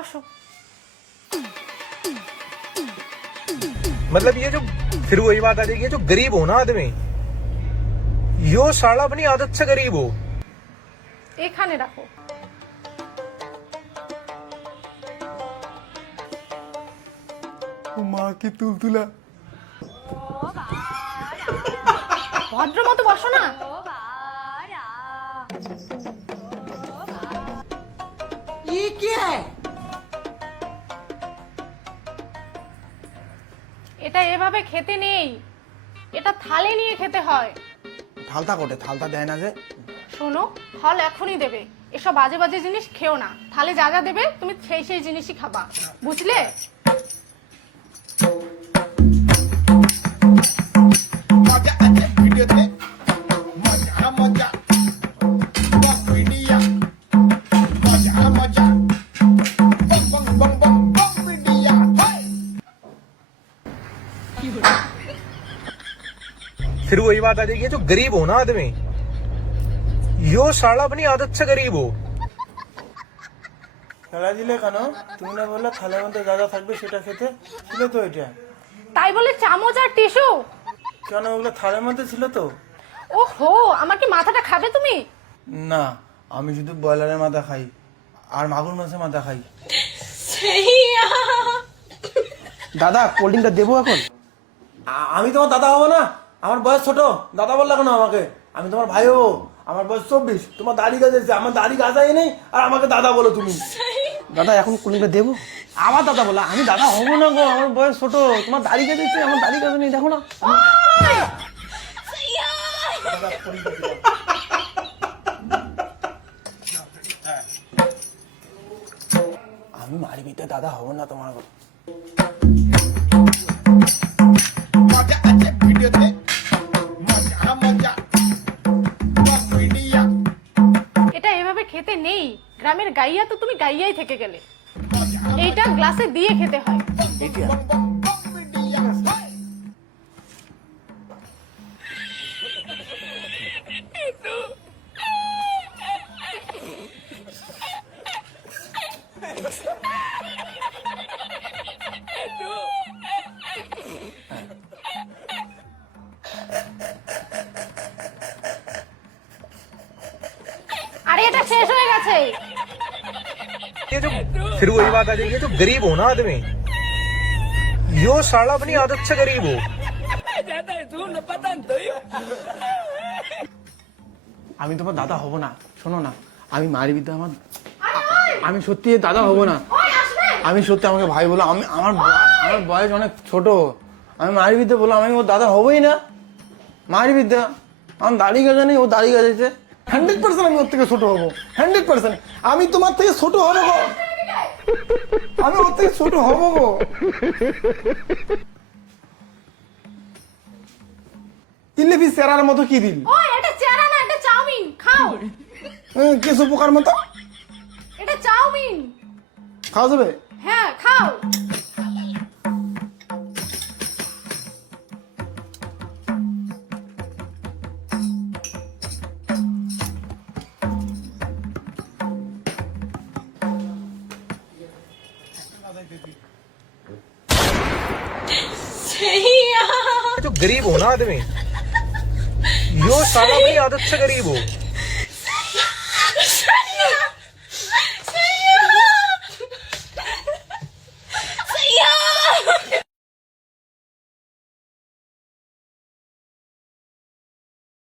বসো। मतलब ये जो फिर वही बात आ जाएगी, जो गरीब हो ना आदमी, यो साला अपनी आदत से गरीब हो। এখানে রাখো। মা কি তুলতুলা। ভদ্র মতো বসো না। ये क्या है? এটা এভাবে খেতে নেই, এটা থালে নিয়ে খেতে হয়। থালতা কোটে, থালতা দেয় না যে। শোনো, ফল এখনই দেবে, এসব বাজে বাজে জিনিস খেও না। থালে যা যা দেবে তুমি সেই সেই জিনিসই খাবা, বুঝলে? फिर वही बात आ जाएगी, जो गरीब हो ना आदमी, यो साला अपनी आदत से गरीब हो। খেলা দিলে কেন? তুমি না বললে থালার মধ্যে যা যা থাকবে সেটা খেতে ছিল তো? এটা তাই বলে চামচ আর টিস্যু? কেন, ওগুলো থালার মধ্যে ছিল তো। ওহো, আমার কি মাথাটা খাবে তুমি? না, আমি শুধু ব্রয়লারের মাথা খাই আর মাগুর মাছের মাথা খাই। দাদা, কোল্ড ড্রিঙ্কটা দেবো এখন? আমি তোমার দাদা হবো না, আমার বয়স ছোট। দাদা বললা কেন আমাকে? আমি তোমার ভাই হবো, আমার বয়স 24। তোমার দাড়ি গাছে, আমার দাড়ি গাছাই নেই আর আমাকে দাদা বলো তুমি। দাদা, এখন কোল্ড ড্রিঙ্কটা দেবো? আমার দাদা বলা, আমি দাদা হবো না গো, আমার বয়স ছোট। তোমার দাড়ি গাছে, আমার দাড়ি গাছে নেই, দেখো না। আমি মারি বিতে দাদা হবো না তোমার। এটা এভাবে খেতে নেই, গ্রামের গাইয়া তো তুমি গাইয়াই থেকে গেলে। এইটা গ্লাসে দিয়ে খেতে হয়। আরে এটা শেষ হয়ে গেছে। ये जो फिर वही बात आ जाएगी, जो गरीब हो ना आदमी, यो साला अपनी आदत से गरीब हो। আমি তোমার দাদা হব না, শোনো না, আমি মারি বিদ্যা আমার, আমি সত্যি দাদা হব না। আমি সত্যি, আমাকে ভাই বলো, আমি আমার বয়স অনেক ছোট। আমি মারি বিদ্যা বললাম, আমি ওর দাদা হবই না। মারি বিদ্যা, আমার দাড়ি গাছা নেই, ও দাড়ি গাছাইছে। 100% আমি ওর থেকে ছোট হবো, 100%। আমি তোমার থেকে ছোট হবো গো, আমি ওর থেকে ছোট হবো গো। তিল্লে পিস চেরার মতো কি দিল? ওই এটা চেরা না, এটা চাউমিন, খাও। কিছু পোকার মতো। এটা চাউমিন। খাওয়া যাবে? হ্যাঁ, খাও। जो गरीब हो ना आदमी, यो साला अपनी आदत से गरीब हो।